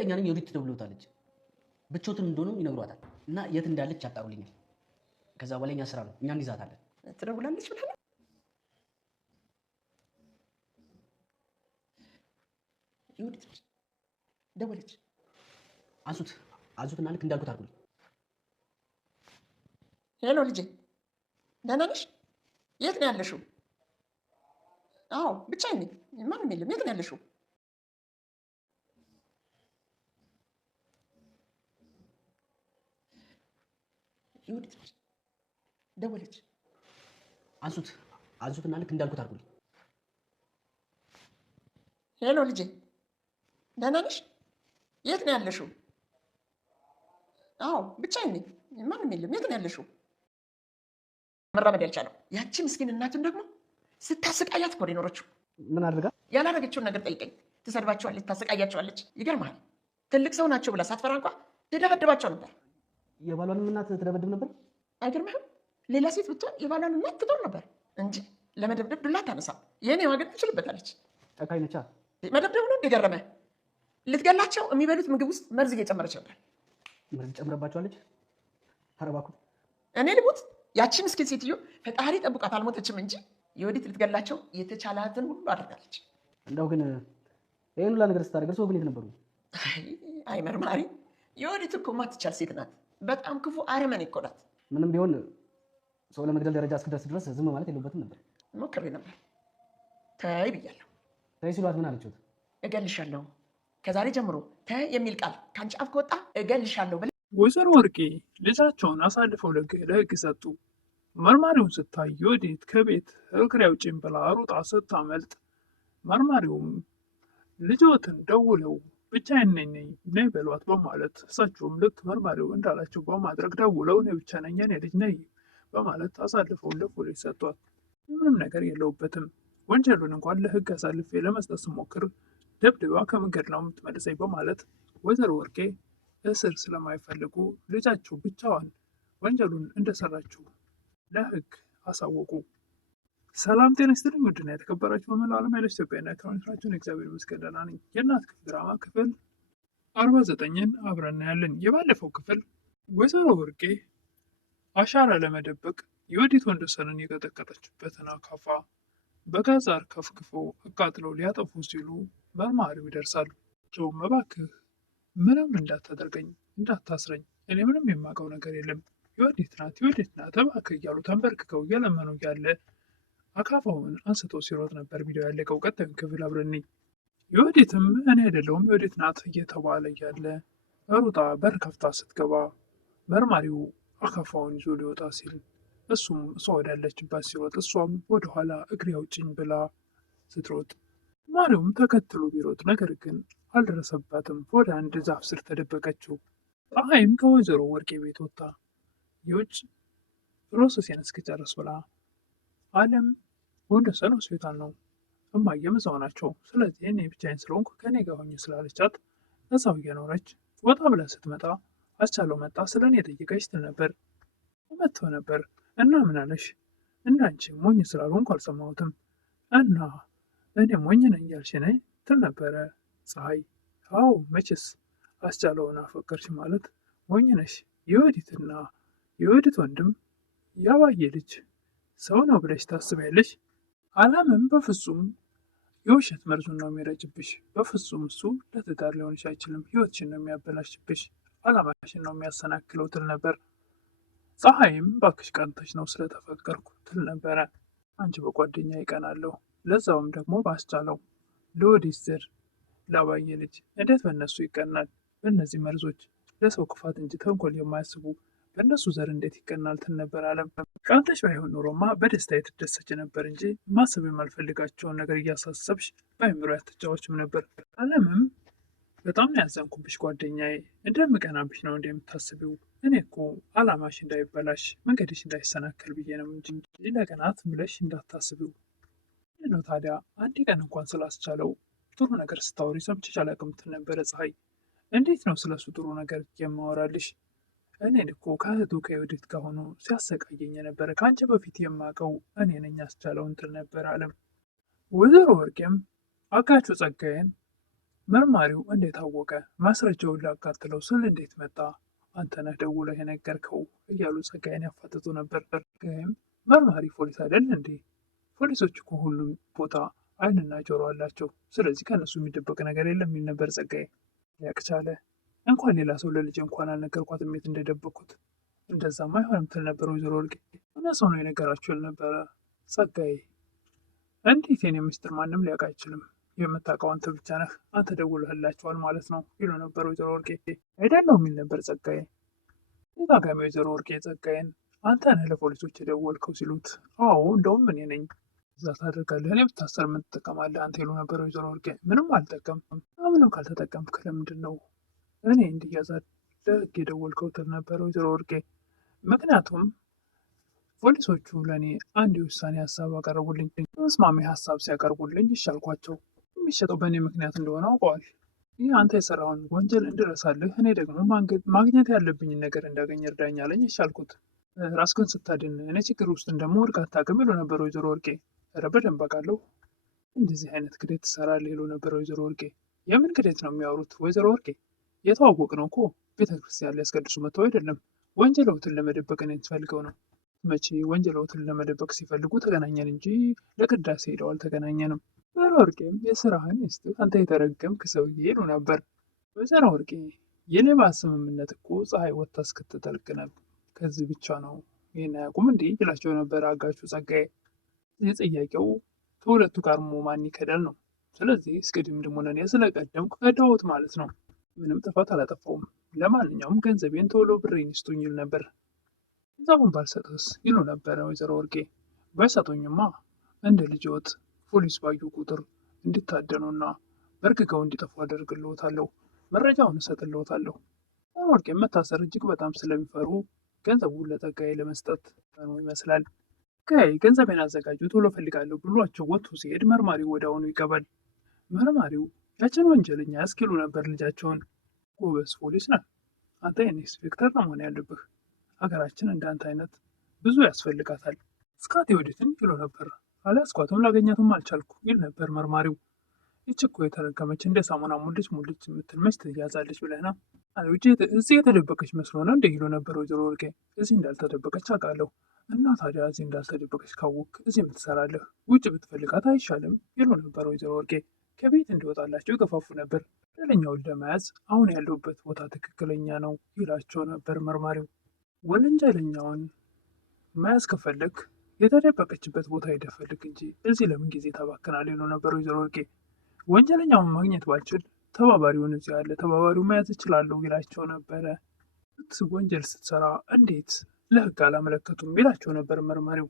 እርግጠኛ ነኝ የወዲት ትደውልታለች። ብቻዎትን እንደሆኑ ይነግሯታል እና የት እንዳለች ያጣሩልኛል። ከዛ በኋላ እኛ ስራ ነው፣ እኛ እንይዛታለን። ትደውላለች ብለህ ነው? የወዲት ልጅ ደወለች። አንሱትና ልክ እንዳልኩት አድርጉልኝ። ሄሎ ልጄ፣ ደህና ነሽ? የት ነው ያለሽው? አዎ ብቻዬን ነኝ፣ ማንም የለም። የት ነው ያለሽው? የወዲት ልጅ ደወለች። አንሱትና ልክ እንዳልኩት አድርጉልኝ። ሄሎ ልጄ፣ ደህና ነሽ? የት ነው ያለሽው? አዎ ብቻዬን ነኝ፣ ማንም የለም። የት ነው ያለሽው? መራመድ ያልቻለው ያቺ ምስኪን እናቱን ደግሞ ስታሰቃያት እኮ ነው የኖረችው። ምን አድርጋ? ያላረገችውን ነገር ጠይቀኝ። ትሰድባቸዋለች፣ ታሰቃያቸዋለች። ይገርምሃል፣ ትልቅ ሰው ናቸው ብላ ሳትፈራ እንኳ ትደበድባቸው ነበር። የባሏንም እናት ትደበድብ ነበር። አይገርምህም? ሌላ ሴት ብትሆን የባሏን እናት ትጦር ነበር እንጂ ለመደብደብ ዱላ ታነሳ። የኔዋ ግን ትችልበታለች። ጨካኝ ነቻ። መደብደብ ነው እንደገረመ። ልትገላቸው የሚበሉት ምግብ ውስጥ መርዝ እየጨመረች ነበር። መርዝ ጨምረባቸዋለች። ኧረ እባክህ እኔ ልሙት። ያቺ ምስኪን ሴትዮ ፈጣሪ ጠብቃት አልሞተችም እንጂ የወዲት ልትገላቸው የተቻላትን ሁሉ አድርጋለች። እንደው ግን ይህን ሁላ ነገር ስታደርግ እርስዎ ግን የት ነበሩ? አይ መርማሪ፣ የወዲት እኮ ማትቻል ሴት ናት። በጣም ክፉ አረመኔ እኮ ናት። ምንም ቢሆን ሰው ለመግደል ደረጃ እስክደርስ ድረስ ዝም ማለት የለበትም ነበር። ሞክሬ ነበር። ተይ ብያለሁ። ተይ ሲሏት ምን አለችት? እገልሻለሁ፣ ከዛሬ ጀምሮ ተይ የሚል ቃል ከአንቺ አፍ ከወጣ እገልሻለሁ ብላ ወይዘሮ ወርቄ ልጃቸውን አሳልፈው ለሕግ ሰጡ። መርማሪውን ስታይ የወዲት ከቤት እግሬ አውጪኝ ብላ ሩጣ ስታመልጥ መርማሪውም ልጆትን ደውለው ብቻዬን ነኝ ነይ በሏት በማለት እሳቸውም ልክ መርማሪው እንዳላቸው በማድረግ ደውለው እኔ ብቻ ነኝ የኔ ልጅ ነይ በማለት አሳልፈው ለፖሊስ ሰጧት። ምንም ነገር የለውበትም። ወንጀሉን እንኳን ለሕግ አሳልፌ ለመስጠት ስሞክር ደብድባ ከመንገድ ነው የምትመልሰኝ በማለት ወይዘሮ ወርቄ እስር ስለማይፈልጉ ልጃቸው ብቻዋን ወንጀሉን እንደሰራችው ለሕግ አሳወቁ። ሰላም ጤና ይስጥልኝ። ውድና የተከበራችሁ በመላው ዓለም ያላችሁ ኢትዮጵያና ኤርትራውያን እግዚአብሔር ይመስገን ደህና ነኝ። የእናት ክፍል ድራማ ክፍል 49ን አብረን ያለን። የባለፈው ክፍል ወይዘሮ ወርቄ አሻራ ለመደበቅ የወዲት ወንድወሰንን የቀጠቀጠችበትን አካፋ በጋዝ አርከፍክፈው አቃጥለው ሊያጠፉ ሲሉ መርማሪው ይደርሳሉ። እባክህ ምንም እንዳታደርገኝ፣ እንዳታስረኝ፣ እኔ ምንም የማውቀው ነገር የለም፣ የወዲት ናት እባክህ እያሉ ተንበርክከው እየለመኑ እያለ አካፋውን አንስቶ ሲሮጥ ነበር ቪዲዮ ያለቀው። ቀጣዩን ክፍል አብረን የወዲትም እኔ አይደለሁም የወዲት ናት እየተባለ እያለ ሩጣ በር ከፍታ ስትገባ መርማሪው አካፋውን ይዞ ሊወጣ ሲል እሱም እሷ ወዳለችባት ሲሮጥ እሷም ወደኋላ እግሬ አውጭኝ ብላ ስትሮጥ መርማሪውም ተከትሎ ቢሮጥ ነገር ግን አልደረሰባትም። ወደ አንድ ዛፍ ስር ተደበቀችው። ፀሐይም ከወይዘሮ ወርቄ ቤት ወጣ የውጭ ፕሮሰሴን እስክጨርስ ብላ አለም ወንድወሰን ሆስፒታል ነው፣ እማዬም እዛው ናቸው። ስለዚህ እኔ ብቻዬን ስለሆንኩ ከኔ ጋር ሆኜ ስላለቻት እዛው እየኖረች ወጣ ብላ ስትመጣ አስቻለው መጣ። ስለ እኔ ጠይቀሽ ስትል ነበር። መጥቶ ነበር እና ምን አለሽ? እንዳንቺ ሞኝ ስላልሆንኩ አልሰማሁትም እና እኔ ሞኝ ነኝ እያልሽ ነኝ ትል ነበረ ፀሐይ። አዎ መቼስ አስቻለውን አፈቀርሽ ማለት ሞኝ ነሽ። የወዲትና የወዲት ወንድም ያባየ ልጅ ሰው ነው ብለሽ ታስቢያለሽ? አላምም በፍጹም የውሸት መርዙን ነው የሚረጭብሽ። በፍጹም እሱ ለትዳር ሊሆንሽ አይችልም። ህይወትሽን ነው የሚያበላሽብሽ፣ አላማሽን ነው የሚያሰናክለው ትል ነበር። ፀሐይም ባክሽ ቀንተሽ ነው ስለተፈቀርኩ ትል ነበረ። አንቺ በጓደኛ ይቀናለሁ፣ ለዛውም ደግሞ ባስቻለው ለወዲት ዘር ላባየ ልጅ እንዴት በእነሱ ይቀናል? በእነዚህ መርዞች ለሰው ክፋት እንጂ ተንኮል የማያስቡ በእነሱ ዘር እንዴት ይቀናል ትል ነበር አለም። ቀንተሽ ባይሆን ኖሮማ በደስታ የተደሰች ነበር እንጂ ማሰብ የማልፈልጋቸውን ነገር እያሳሰብሽ በአይምሮ ያትጫዎችም ነበር። አለምም በጣም ነው ያዘንኩብሽ ጓደኛዬ፣ እንደምቀናብሽ ነው እንደምታስቢው። እኔ እኮ አላማሽ እንዳይበላሽ መንገድሽ እንዳይሰናከል ብዬ ነው እንጂ ለቀናት ብለሽ እንዳታስቢው ነው። ታዲያ አንድ ቀን እንኳን ስላስቻለው ጥሩ ነገር ስታወሪ ሰምቼሽ አላውቅም ትል ነበረ ፀሐይ። እንዴት ነው ስለሱ ጥሩ ነገር የማወራልሽ? እኔን እኮ ከእህቱ ከወዲት ጋር ሆኖ ሲያሰቃየኝ የነበረ ከአንቺ በፊት የማውቀው እኔ ነኝ ያስቻለውን ትል ነበር አለም። ወይዘሮ ወርቄም አጋቹ ጸጋዬን መርማሪው እንዴት አወቀ? ማስረጃውን ላቃጥለው ስል እንዴት መጣ? አንተ ነህ ደውለህ የነገርከው እያሉ ጸጋዬን ያፋጥጡ ነበር። ግን መርማሪ ፖሊስ አይደል እንዴ? ፖሊሶች እኮ ሁሉም ቦታ ዓይንና ጆሮ አላቸው። ስለዚህ ከእነሱ የሚደበቅ ነገር የለም የሚል ነበር ጸጋዬ። ሊያቅ ቻለ። እንኳን ሌላ ሰው ለልጄ እንኳን አልነገርኳትም የት እንደደበቅኩት። እንደዛማ አይሆንም ትል ነበር ወይዘሮ ወርቄ። እውነት ሰው ነው የነገራችሁ ነበረ ጸጋዬ። እንዴት የኔ ምስጢር ማንም ሊያውቅ አይችልም። የምታውቀው አንተ ብቻ ነህ። አንተ ደውለህላቸዋል ማለት ነው ይሉ ነበር ወይዘሮ ወርቄ። አይደለው የሚል ነበር ጸጋዬ። ደጋጋሚ ወይዘሮ ወርቄ ጸጋዬን አንተ ነህ ለፖሊሶች የደወልከው ሲሉት፣ አዎ እንደውም እኔ ነኝ። እዛ ታደርጋለህ፣ እኔ ብታሰር ምን ትጠቀማለህ አንተ ይሉ ነበር ወይዘሮ ወርቄ። ምንም አልጠቀምም። ምንም ካልተጠቀምክ ለምንድን ነው እኔ እንዲያዝ ለህግ የደወልከው ትል ነበር ወይዘሮ ወርቄ። ምክንያቱም ፖሊሶቹ ለእኔ አንድ የውሳኔ ሀሳብ አቀረቡልኝ። ተስማሚ ሀሳብ ሲያቀርቡልኝ ይሻልኳቸው። የሚሸጠው በእኔ ምክንያት እንደሆነ አውቀዋል። ይህ አንተ የሰራውን ወንጀል እንድረሳልህ፣ እኔ ደግሞ ማግኘት ያለብኝን ነገር እንዳገኝ እርዳኝ አለኝ። ይሻልኩት። ራስህን ስታድን እኔ ችግር ውስጥ እንደምወድቅ አታውቅም ይሉ ነበር ወይዘሮ ወርቄ። ኧረ በደንብ አውቃለሁ። እንደዚህ አይነት ክደት ትሰራለህ ይሉ ነበር ወይዘሮ ወርቄ። የምን ክደት ነው የሚያወሩት ወይዘሮ ወርቄ? የተዋወቅነው እኮ ቤተክርስቲያን ሊያስቀድሱ መጥተው አይደለም። ወንጀለውትን ለመደበቅ እኔን ትፈልገው ነው። መቼ ወንጀለውትን ለመደበቅ ሲፈልጉ ተገናኘን እንጂ ለቅዳሴ ሄደው አልተገናኘንም። ወይዘሮ ወርቄም የስራህን ይስጥህ አንተ የተረገምክ ሰውዬ ይሉ ነበር። ወይዘሮ ወርቄ የሌባ ስምምነት እኮ ፀሐይ ወጥታ እስክትጠልቅ ነበር። ከዚህ ብቻ ነው ይህን አያውቁም እንዴ ይላቸው ነበር አጋቹ ጸጋዬ። ይህ ጥያቄው ከሁለቱ ቀድሞ ማን ይከዳል ነው። ስለዚህ እስቅድምድሙን እኔ ስለቀደምኩ ከዳሁት ማለት ነው። ምንም ጥፋት አላጠፋውም። ለማንኛውም ገንዘቤን ቶሎ ብሬን ይስጡኝ ይል ነበር። ገንዘቡን ባልሰጥስ ይሉ ነበረ ወይዘሮ ወርቄ። ባይሰጡኝማ እንደ ልጅዎት ፖሊስ ባዩ ቁጥር እንዲታደኑና በርግገው እንዲጠፉ አደርግልዎታለሁ። መረጃውን እሰጥልዎታለሁ። ወይዘሮ ወርቄ መታሰር እጅግ በጣም ስለሚፈሩ ገንዘቡን ለጸጋዬ ለመስጠት ነው ይመስላል። ጸጋዬ ገንዘቤን አዘጋጁ ቶሎ እፈልጋለሁ ብሏቸው ወጥቶ ሲሄድ መርማሪው ወዲያውኑ ይገባል። መርማሪው ያችን ወንጀለኛ እስኪሉ ነበር ልጃቸውን። ጎበዝ ፖሊስ ነህ አንተ፣ ኢንስፔክተር ነው መሆን ያለብህ። ሀገራችን እንዳንተ አይነት ብዙ ያስፈልጋታል። እስካት ወዲትን ይሎ ነበር። አልያዝኳትም ላገኛትም አልቻልኩ ይል ነበር መርማሪው። ይች እኮ የተረገመች እንደ ሳሙና ሙልጭ ሙልጭ የምትል መች ትያዛለች ብለህ ነው? እዚህ የተደበቀች መስሎ ነው እንደ ይሎ ነበር ወይዘሮ ወርቄ። እዚህ እንዳልተደበቀች አውቃለሁ። እና ታዲያ እዚህ እንዳልተደበቀች ካወቅ እዚህ የምትሰራለህ? ውጭ ብትፈልጋት አይሻልም? ይሎ ነበር ወይዘሮ ወርቄ። ከቤት እንዲወጣላቸው ይገፋፉ ነበር። ወንጀለኛውን ለመያዝ አሁን ያለሁበት ቦታ ትክክለኛ ነው ይላቸው ነበር መርማሪው። ወንጀለኛውን መያዝ ከፈለግ የተደበቀችበት ቦታ ሄደህ ፈልግ እንጂ እዚህ ለምን ጊዜ ታባክናል? ይሉ ነበር ወይዘሮ ወርቄ። ወንጀለኛውን ማግኘት ባልችል ተባባሪውን እዚህ ያለ ተባባሪው መያዝ እችላለሁ ይላቸው ነበረ። ወንጀል ስትሰራ እንዴት ለህግ አላመለከቱም? ይላቸው ነበር መርማሪው።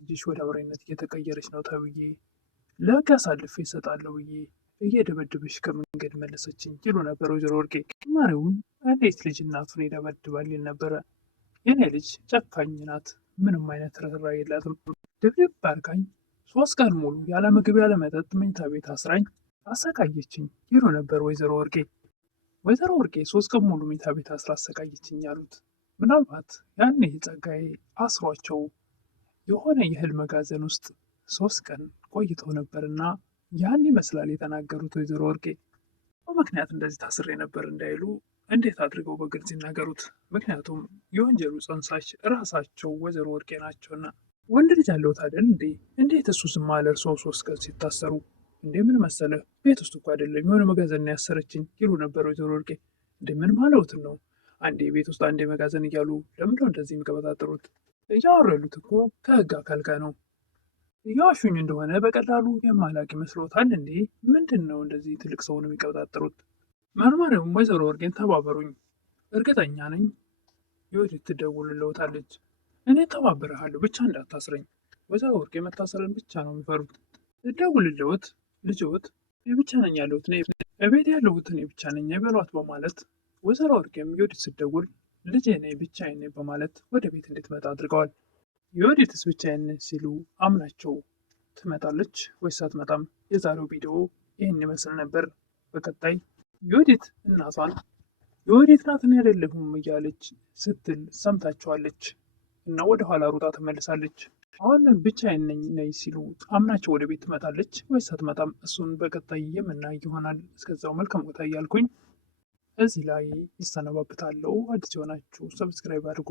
ልጅሽ ወደ አውሬነት እየተቀየረች ነው ተብዬ ለህግ አሳልፌ እሰጣለሁ ብዬ እየደበደበሽ ከመንገድ መለሰችኝ ይሉ ነበር ወይዘሮ ወርቄ። መርማሪውም እንዴት ልጅ እናቱን ይደበድባል ይል ነበረ። የኔ ልጅ ጨካኝ ናት፣ ምንም አይነት ርኅራኄ የላትም። ድብድብ አድርጋኝ 3 ቀን ሙሉ ያለ ምግብ ያለ መጠጥ መኝታ ቤት አስራኝ አሰቃየችኝ ይሉ ነበር ወይዘሮ ወርቄ። ወይዘሮ ወርቄ 3 ቀን ሙሉ መኝታ ቤት አስራ አሰቃየችኝ ያሉት ምናልባት ያኔ ጸጋዬ አስሯቸው የሆነ የእህል መጋዘን ውስጥ 3 ቀን ቆይተው ነበርና ያን ይመስላል የተናገሩት ወይዘሮ ወርቄ። በምክንያት እንደዚህ ታስሬ ነበር እንዳይሉ እንዴት አድርገው በግልጽ ይናገሩት? ምክንያቱም የወንጀሉ ጸንሳች ራሳቸው ወይዘሮ ወርቄ ናቸውና። ወንድ ልጅ አለውት አይደል እንዴ? እንዴት እሱ ዝም አለ? እርስዎ 3 ቀን ሲታሰሩ እንዴ? ምን መሰለህ ቤት ውስጥ እኮ አይደለም የሆነ መጋዘን ያሰረችኝ ይሉ ነበር ወይዘሮ ወርቄ። እንዴ ምን ማለውትን ነው? አንዴ ቤት ውስጥ አንዴ መጋዘን እያሉ ለምንድነው እንደዚህ የሚቀበጣጠሩት? እያወሩ ያሉት እኮ ከህግ አካል ጋር ነው። እያዋሹኝ እንደሆነ በቀላሉ የማላቅ ይመስሎታል እንዴ? ምንድን ነው እንደዚህ ትልቅ ሰውን የሚቀበጣጠሩት? መርማሪውም ወይዘሮ ወርቄን ተባበሩኝ፣ እርግጠኛ ነኝ የወዲት ትደውልልዎታለች። እኔ ተባብረሃለሁ፣ ብቻ እንዳታስረኝ። ወይዘሮ ወርቄ መታሰርን ብቻ ነው የሚፈሩት። እደውልልዎት ልጅዎት፣ እኔ ብቻ ነኝ ያለሁት፣ እቤት ያለሁት እኔ ብቻ ነኝ በሏት በማለት ወይዘሮ ወርቄም የወዲት ስደውል ልጄ ነኝ ብቻዬን ነኝ በማለት ወደ ቤት እንድትመጣ አድርገዋል። የወዲትስ ብቻዬን ነኝ ሲሉ አምናቸው ትመጣለች ወይስ አትመጣም? የዛሬው ቪዲዮ ይህን ይመስል ነበር። በቀጣይ የወዲት እናቷን የወዲት ናት እኔ አይደለሁም እያለች ስትል ሰምታችኋለች። እና ወደ ኋላ ሩጣ ትመልሳለች። አሁን ብቻዬን ነኝ ሲሉ አምናቸው ወደ ቤት ትመጣለች ወይስ አትመጣም? እሱን በቀጣይ የምናይ ይሆናል። እስከዛው መልካም ቆይታ እያልኩኝ እዚህ ላይ ይሰነባበታለሁ። አዲስ የሆናችሁ ሰብስክራይብ አድርጉ።